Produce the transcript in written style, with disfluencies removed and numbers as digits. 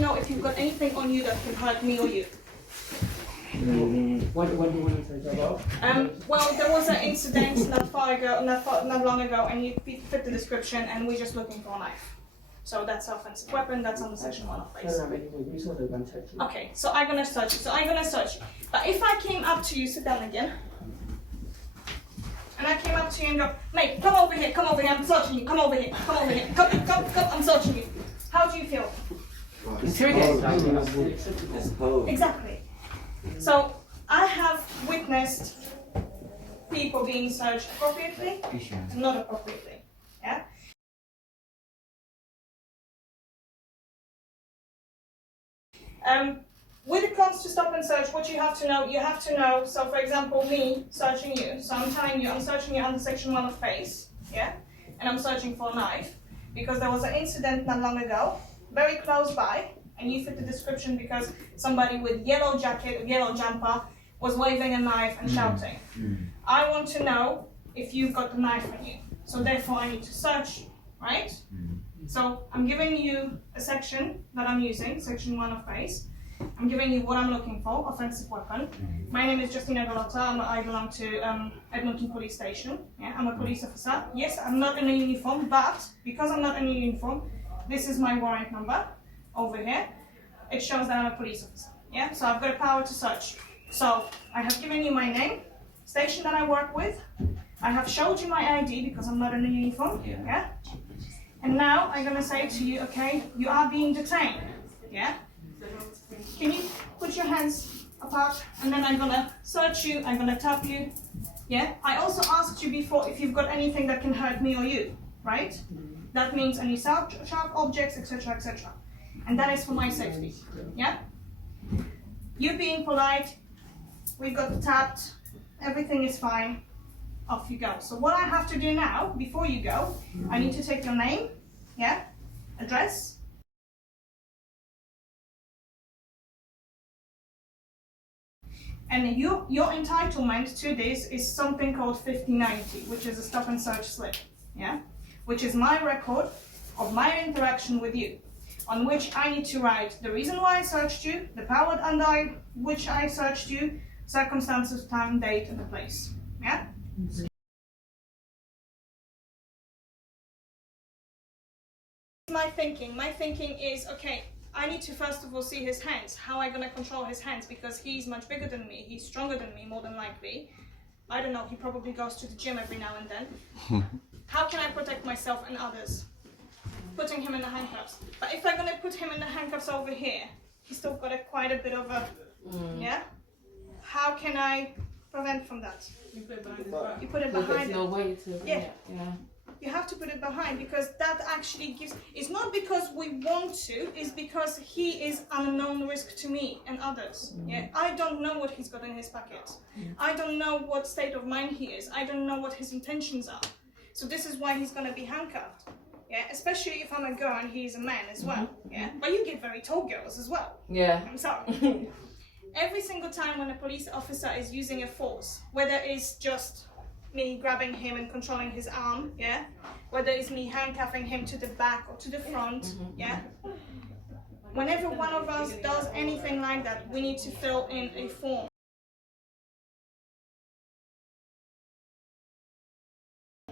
know if you've got anything on you that can hurt me or you. What do you want to search about? Well, there was an incident not long ago, and you fit the description, and we're just looking for a knife. So that's an offensive weapon. That's on the section 1 of place. Okay, so I'm gonna search you. But if I came up to you, sit down again. And I came up to you and go, mate, come over here, I'm searching you, come over here, come, I'm searching you. How do you feel? Exactly. So I have witnessed people being searched appropriately and not appropriately. Yeah. When it comes to stop and search, what you have to know, so for example, me searching you, so I'm telling you, I'm searching you under section 1 of face, yeah? And I'm searching for a knife, because there was an incident not long ago, very close by, and you fit the description because somebody with yellow jacket, yellow jumper, was waving a knife and shouting. I want to know if you've got the knife on you, so therefore I need to search, right? So I'm giving you a section that I'm using, section 1 of face. I'm giving you what I'm looking for, offensive weapon. My name is Justina Galota. I belong to Edmonton Police Station. Yeah, I'm a police officer. Yes, I'm not in a uniform, but because I'm not in a uniform, this is my warrant number over here. It shows that I'm a police officer. Yeah, so I've got a power to search. So I have given you my name, station that I work with. I have showed you my ID because I'm not in a uniform. Yeah. And now I'm gonna say to you, okay, you are being detained. Yeah. Can you put your hands apart, and then I'm gonna search you, I'm gonna tap you, yeah? I also asked you before if you've got anything that can hurt me or you, right? That means any sharp objects, etc., etc. And that is for my safety, yeah? You being polite, we've got the tapped, everything is fine, off you go. So what I have to do now, before you go, I need to take your name, yeah? Address, and your entitlement to this is something called 5090, which is a stop and search slip, yeah? Which is my record of my interaction with you, on which I need to write the reason why I searched you, the power under which I searched you, circumstances, time, date, and the place, yeah? My thinking is, okay, I need to first of all see his hands. How am I going to control his hands? Because he's much bigger than me. He's stronger than me, more than likely. I don't know, he probably goes to the gym every now and then. How can I protect myself and others? Putting him in the handcuffs. But if I'm going to put him in the handcuffs over here, he's still got quite a bit of a, yeah? How can I prevent from that? You put it behind his back. You put it behind There's no way to. Yeah. Yeah. You have to put it behind, because that actually gives, it's not because we want to, it's because he is an unknown risk to me and others. Yeah, I don't know what he's got in his pocket. I don't know what state of mind he is. I don't know what his intentions are. So this is why he's going to be handcuffed. Yeah, especially if I'm a girl and he's a man as well. Yeah, but you get very tall girls as well. Yeah. I'm sorry. Every single time when a police officer is using a force, whether it's just me grabbing him and controlling his arm, yeah? Whether it's me handcuffing him to the back or to the front, yeah? Whenever one of us does anything like that, we need to fill in a form.